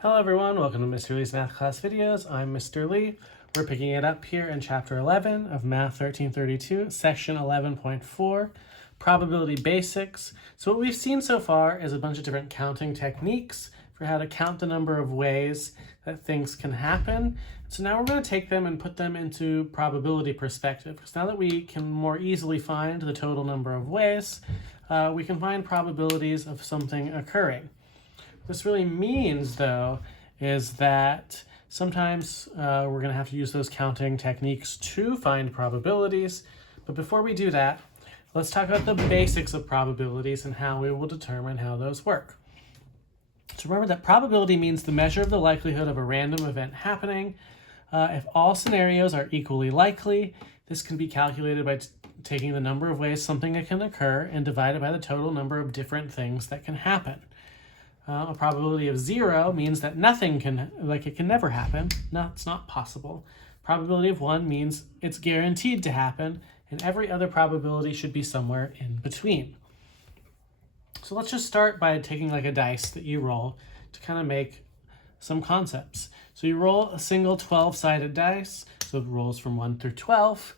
Hello everyone, welcome to Mr. Lee's Math Class Videos. I'm Mr. Lee. We're picking it up here in Chapter 11 of Math 1332, Section 11.4, Probability Basics. So what we've seen so far is a bunch of different counting techniques for how to count the number of ways that things can happen. So now we're going to take them and put them into probability perspective. Because now that we can more easily find the total number of ways, we can find probabilities of something occurring. What this really means, though, is that sometimes we're going to have to use those counting techniques to find probabilities. But before we do that, let's talk about the basics of probabilities and how we will determine how those work. So remember that probability means the measure of the likelihood of a random event happening. If all scenarios are equally likely, this can be calculated by taking the number of ways something can occur and divided by the total number of different things that can happen. A probability of 0 means that nothing can, it can never happen. No, it's not possible. Probability of 1 means it's guaranteed to happen, and every other probability should be somewhere in between. So let's just start by taking a dice that you roll to kind of make some concepts. So you roll a single 12-sided dice, so it rolls from 1 through 12.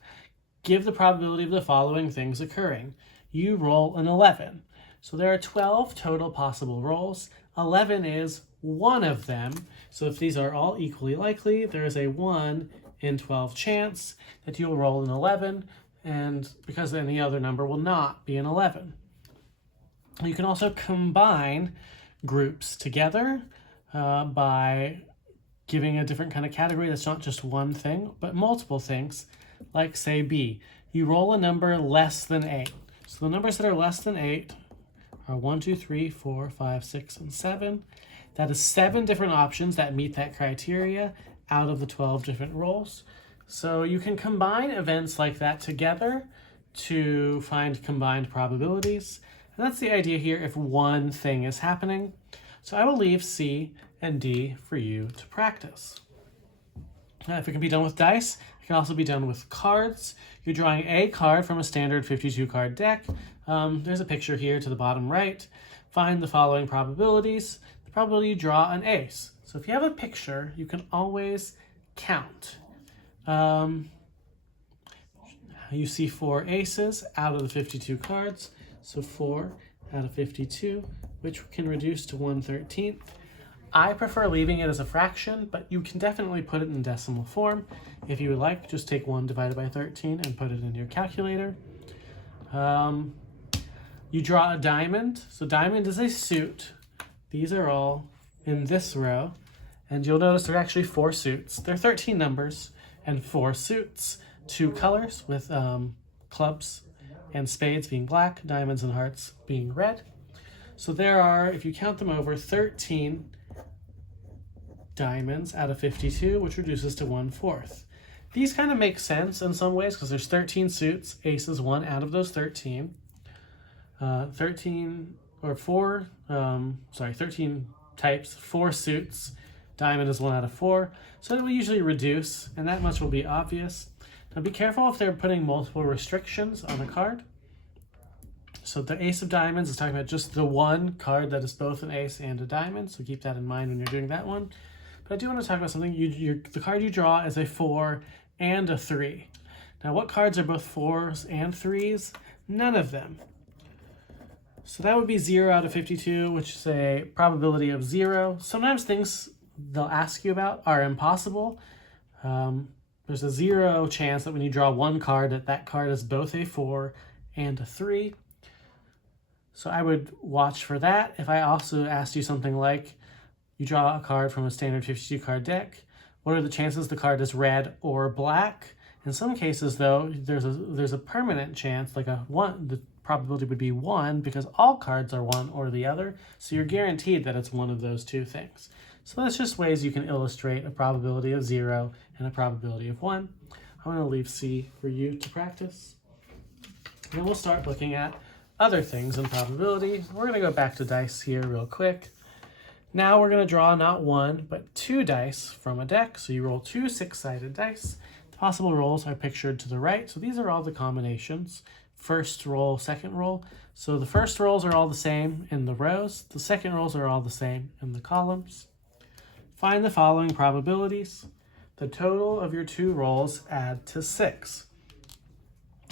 Give the probability of the following things occurring. You roll an 11. So there are 12 total possible rolls. 11 is one of them. So if these are all equally likely, there is a 1 in 12 chance that you'll roll an 11, and because any other number will not be an 11. You can also combine groups together by giving a different kind of category that's not just one thing, but multiple things, like say B. You roll a number less than 8. So the numbers that are less than 8 are 1, 2, 3, 4, 5, 6, and 7. That is 7 different options that meet that criteria out of the 12 different rolls. So you can combine events like that together to find combined probabilities. And that's the idea here if one thing is happening. So I will leave C and D for you to practice. If it can be done with dice, it can also be done with cards. You're drawing a card from a standard 52 card deck. There's a picture here to the bottom right. Find the following probabilities. The probability you draw an ace. So if you have a picture, you can always count. You see 4 aces out of the 52 cards. So 4 out of 52, which can reduce to 1/13. I prefer leaving it as a fraction, but you can definitely put it in decimal form. If you would like, just take 1 divided by 13 and put it in your calculator. You draw a diamond. So diamond is a suit. These are all in this row. And you'll notice there are actually 4 suits. There are 13 numbers and 4 suits. 2 colors with clubs and spades being black, diamonds and hearts being red. So there are, if you count them over, 13 diamonds out of 52, which reduces to 1/4. These kind of make sense in some ways because there's 13 suits, ace is 1 out of those 13. 13 types, 4 suits, diamond is 1 out of 4. So it will usually reduce, and that much will be obvious. Now be careful if they're putting multiple restrictions on a card. So the ace of diamonds is talking about just the one card that is both an ace and a diamond, so keep that in mind when you're doing that one. But I do want to talk about something. The card you draw is a 4 and a 3. Now what cards are both 4s and 3s? None of them. So that would be 0 out of 52, which is a probability of 0. Sometimes things they'll ask you about are impossible. There's a 0 chance that when you draw one card, that card is both a 4 and a 3. So I would watch for that. If I also asked you something like, you draw a card from a standard 52 card deck, what are the chances the card is red or black? In some cases, though, there's a permanent chance, like a 1, the probability would be 1 because all cards are 1 or the other. So you're guaranteed that it's one of those two things. So that's just ways you can illustrate a probability of 0 and a probability of 1. I'm going to leave C for you to practice. Then we'll start looking at other things in probability. We're going to go back to dice here real quick. Now we're going to draw not 1, but 2 dice from a deck. So you roll 2 6-sided dice. The possible rolls are pictured to the right. So these are all the combinations. First roll, second roll. So the first rolls are all the same in the rows. The second rolls are all the same in the columns. Find the following probabilities. The total of your two rolls add to 6.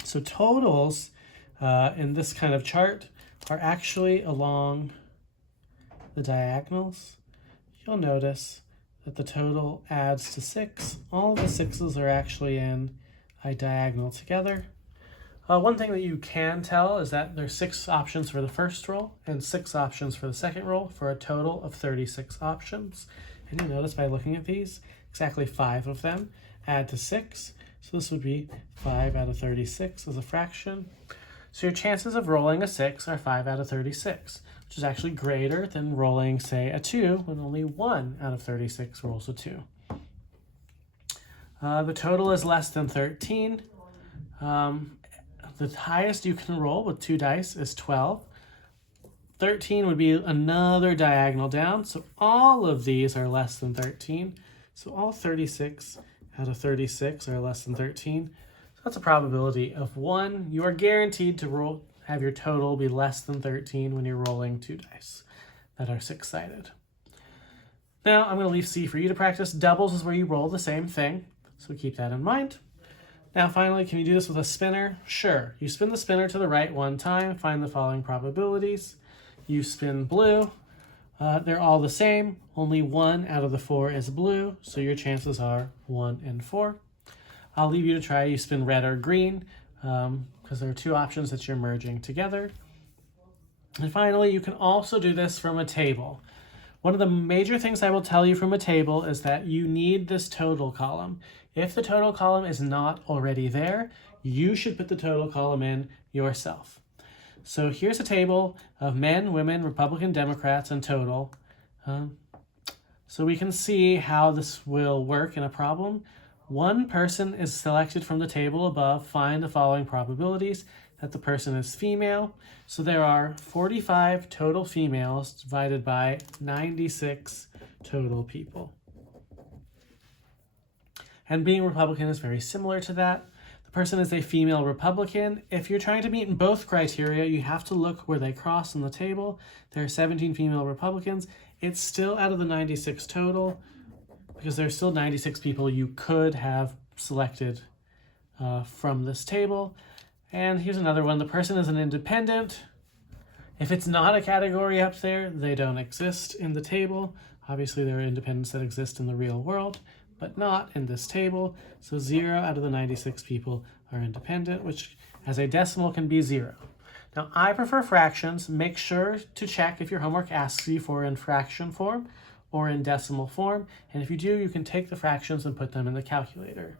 So totals in this kind of chart are actually along the diagonals. You'll notice that the total adds to 6. All of the 6s are actually in a diagonal together. One thing that you can tell is that there's 6 options for the first roll and 6 options for the second roll for a total of 36 options. And you'll notice by looking at these, exactly 5 of them add to 6. So this would be 5 out of 36 as a fraction. So your chances of rolling a 6 are 5 out of 36, which is actually greater than rolling, say, a 2 when only 1 out of 36 rolls a 2. The total is less than 13. The highest you can roll with 2 dice is 12. 13 would be another diagonal down, so all of these are less than 13. So all 36 out of 36 are less than 13. So that's a probability of 1. You are guaranteed to have your total be less than 13 when you're rolling 2 dice that are 6-sided. Now I'm going to leave C for you to practice. Doubles is where you roll the same thing, so keep that in mind. Now finally, can you do this with a spinner? Sure. You spin the spinner to the right 1 time, find the following probabilities. You spin blue. They're all the same. Only 1 out of the 4 is blue, so your chances are 1 in 4. I'll leave you to try. You spin red or green because there are 2 options that you're merging together. And finally, you can also do this from a table. One of the major things I will tell you from a table is that you need this total column. If the total column is not already there, you should put the total column in yourself. So here's a table of men, women, Republican, Democrats, and total. So we can see how this will work in a problem. One person is selected from the table above. Find the following probabilities that the person is female. So there are 45 total females divided by 96 total people. And being Republican is very similar to that. The person is a female Republican. If you're trying to meet in both criteria, you have to look where they cross in the table. There are 17 female Republicans. It's still out of the 96 total because there's still 96 people you could have selected from this table. And here's another one. The person is an independent. If it's not a category up there, they don't exist in the table. Obviously, there are independents that exist in the real world, but not in this table. So 0 out of the 96 people are independent, which as a decimal can be 0. Now, I prefer fractions. Make sure to check if your homework asks you for in fraction form or in decimal form. And if you do, you can take the fractions and put them in the calculator.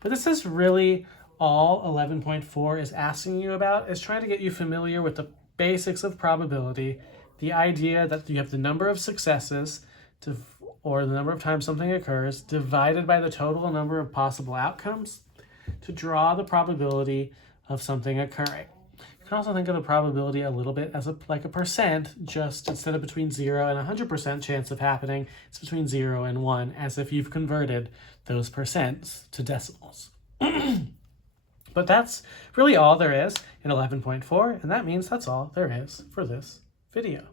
But this is really all 11.4 is asking you about, is trying to get you familiar with the basics of probability, the idea that you have the number of successes or the number of times something occurs divided by the total number of possible outcomes to draw the probability of something occurring. You can also think of the probability a little bit as like a percent, just instead of between 0 and 100% chance of happening, it's between 0 and 1, as if you've converted those percents to decimals. But that's really all there is in 11.4, and that means that's all there is for this video.